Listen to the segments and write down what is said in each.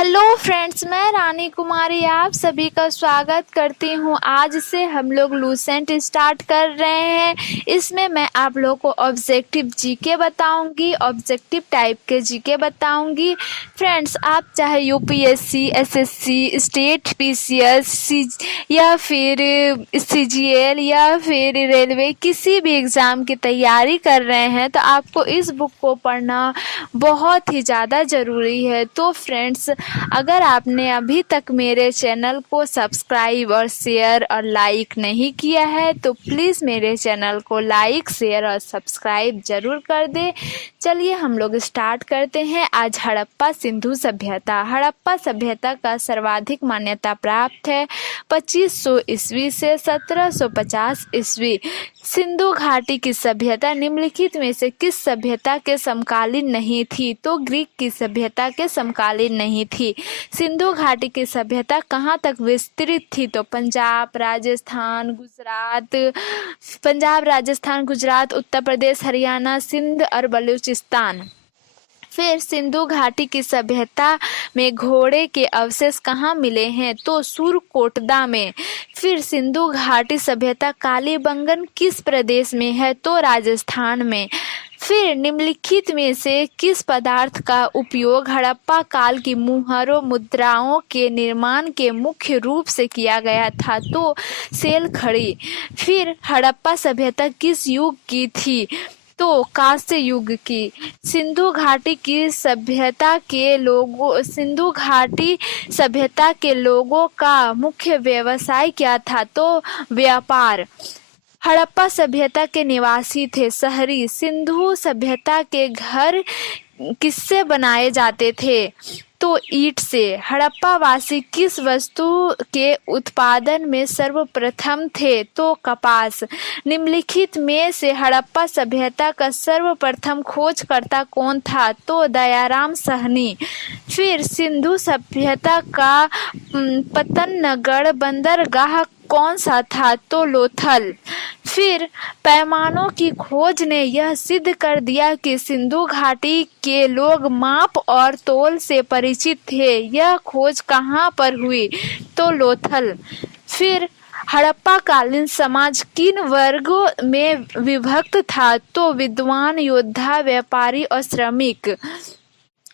Hello friends, मैं रानी कुमारी आप सभी का स्वागत करती हूँ। आज से हम लोग लूसेंट स्टार्ट कर रहे हैं। इसमें मैं आप लोगों को ऑब्जेक्टिव जीके बताऊंगी, ऑब्जेक्टिव टाइप के जीके बताऊंगी। फ्रेंड्स, आप चाहे यूपीएससी, एसएससी, स्टेट पीसीएस या फिर सीजीएल या फिर रेलवे किसी भी एग्ज़ाम की तैयारी कर रहे हैं तो आपको इस बुक को पढ़ना बहुत ही ज़्यादा ज़रूरी है। तो फ्रेंड्स, अगर आपने अभी तक मेरे चैनल को सब्सक्राइब और शेयर और लाइक नहीं किया है तो प्लीज़ मेरे चैनल को लाइक, शेयर और सब्सक्राइब ज़रूर कर दे। चलिए हम लोग स्टार्ट करते हैं। आज हड़प्पा सिंधु सभ्यता। हड़प्पा सभ्यता का सर्वाधिक मान्यता प्राप्त है 2500 ईस्वी से 1750 ईस्वी। सिंधु घाटी की सभ्यता निम्नलिखित में से किस सभ्यता के समकालीन नहीं थी? तो ग्रीक की सभ्यता के समकालीन नहीं थी। सिंधु घाटी की सभ्यता कहाँ तक विस्तृत थी? तो पंजाब, राजस्थान, गुजरात, उत्तर प्रदेश, हरियाणा, सिंध और बलूचिस्तान। फिर सिंधु घाटी की सभ्यता में घोड़े के अवशेष कहाँ मिले हैं? तो सुरकोटदा में। फिर सिंधु घाटी सभ्यता कालीबंगन किस प्रदेश में है? तो राजस्थान में। फिर निम्नलिखित में से किस पदार्थ का उपयोग हड़प्पा काल की मुहरों मुद्राओं के निर्माण के मुख्य रूप से किया गया था? तो सेल खड़ी। फिर हड़प्पा सभ्यता किस युग की थी? तो कांस्य युग की। सिंधु घाटी सभ्यता के लोगों का मुख्य व्यवसाय क्या था? तो व्यापार। हड़प्पा सभ्यता के निवासी थे शहरी। सिंधु सभ्यता के घर किससे बनाए जाते थे? तो ईंट से। हड़प्पा वासी किस वस्तु के उत्पादन में सर्वप्रथम थे? तो कपास। निम्नलिखित में से हड़प्पा सभ्यता का सर्वप्रथम खोजकर्ता कौन था? तो दयाराम साहनी। फिर सिंधु सभ्यता का पतनगढ़ बंदरगाह कौन सा था? तो लोथल। फिर पैमानों की खोज ने यह सिद्ध कर दिया कि सिंधु घाटी के लोग माप और तौल से परिचित थे। यह खोज कहाँ पर हुई? तो लोथल। फिर हड़प्पा कालीन समाज किन वर्गों में विभक्त था? तो विद्वान, योद्धा, व्यापारी और श्रमिक।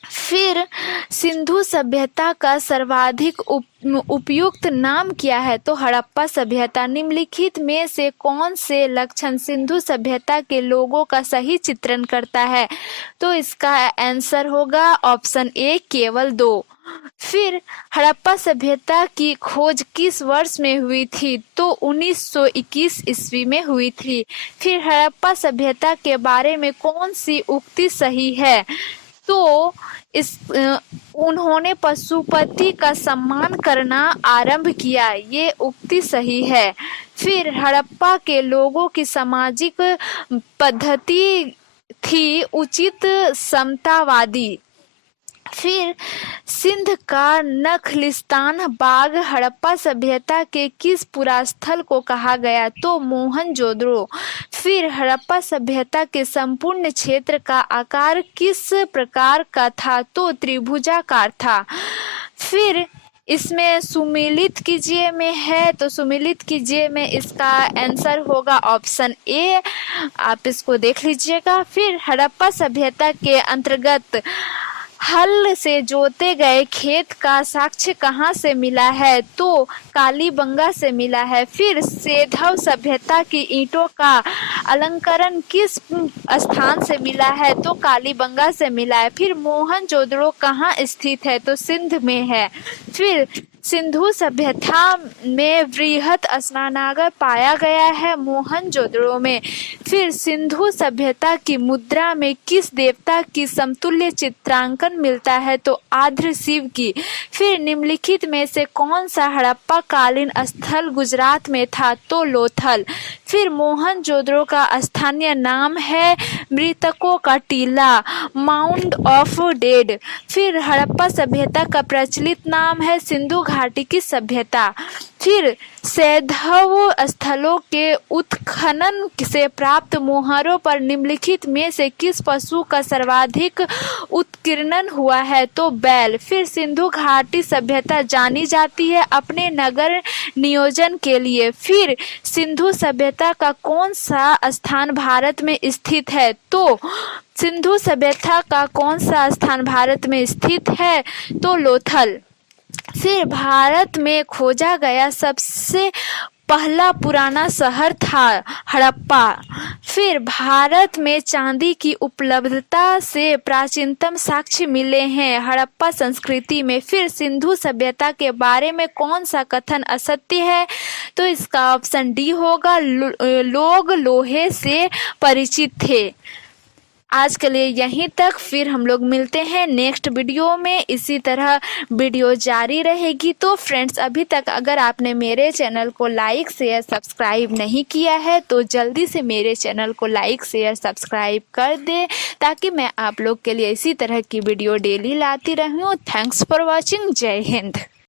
फिर सिंधु सभ्यता का सर्वाधिक उपयुक्त नाम क्या है? तो हड़प्पा सभ्यता। निम्नलिखित में से कौन से लक्षण सिंधु सभ्यता के लोगों का सही चित्रण करता है? तो इसका आंसर होगा ऑप्शन ए, केवल 2। फिर हड़प्पा सभ्यता की खोज किस वर्ष में हुई थी? तो 1921 ईस्वी में हुई थी। फिर हड़प्पा सभ्यता के बारे में कौन सी उक्ति सही है? तो उन्होंने पशुपति का सम्मान करना आरंभ किया, ये उक्ति सही है। फिर हड़प्पा के लोगों की सामाजिक पद्धति थी उचित समतावादी। फिर सिंध का नखलिस्तान बाग हड़प्पा सभ्यता के किस पुरास्थल को कहा गया? तो मोहनजोदड़ो। फिर हड़प्पा सभ्यता के संपूर्ण क्षेत्र का आकार किस प्रकार का था? तो त्रिभुजाकार था। फिर इसमें सुमेलित कीजिए में है, तो सुमेलित कीजिए में इसका आंसर होगा ऑप्शन ए। आप इसको देख लीजिएगा। फिर हड़प्पा सभ्यता के अंतर्गत हल से जोते गए खेत का साक्ष्य कहाँ से मिला है? तो कालीबंगा से मिला है। फिर सेधव सभ्यता की ईंटों का अलंकरण किस स्थान से मिला है? तो कालीबंगा से मिला है। फिर मोहनजोदड़ो कहाँ स्थित है? तो सिंध में है। फिर सिंधु सभ्यता में वृहत स्नानागार पाया गया है मोहनजोदड़ो में। फिर सिंधु सभ्यता की मुद्रा में किस देवता की समतुल्य चित्रांकन मिलता है? तो आर्द्र शिव की। फिर निम्नलिखित में से कौन सा हड़प्पा कालीन स्थल गुजरात में था? तो लोथल। फिर मोहनजोदड़ो का स्थानीय नाम है मृतकों का टीला, माउंड ऑफ डेड। फिर हड़प्पा सभ्यता का प्रचलित नाम है सिंधु घाटी की सभ्यता। फिर सैंधव स्थलों के उत्खनन से प्राप्त मोहरों पर निम्नलिखित में से किस पशु का सर्वाधिक उत्कीर्णन हुआ है? तो बैल। फिर सिंधु घाटी सभ्यता जानी जाती है अपने नगर नियोजन के लिए। फिर सिंधु सभ्यता का कौन सा स्थान भारत में स्थित है? तो सिंधु सभ्यता का कौन सा स्थान भारत में स्थित है? तो लोथल। फिर भारत में खोजा गया सबसे पहला पुराना शहर था हड़प्पा। फिर भारत में चांदी की उपलब्धता से प्राचीनतम साक्ष्य मिले हैं हड़प्पा संस्कृति में। फिर सिंधु सभ्यता के बारे में कौन सा कथन असत्य है? तो इसका ऑप्शन डी होगा, लोग लोहे से परिचित थे। आज के लिए यहीं तक, फिर हम लोग मिलते हैं नेक्स्ट वीडियो में। इसी तरह वीडियो जारी रहेगी। तो फ्रेंड्स, अभी तक अगर आपने मेरे चैनल को लाइक शेयर सब्सक्राइब नहीं किया है तो जल्दी से मेरे चैनल को लाइक शेयर सब्सक्राइब कर दें, ताकि मैं आप लोग के लिए इसी तरह की वीडियो डेली लाती रहूं। Thanks for watching. जय हिंद।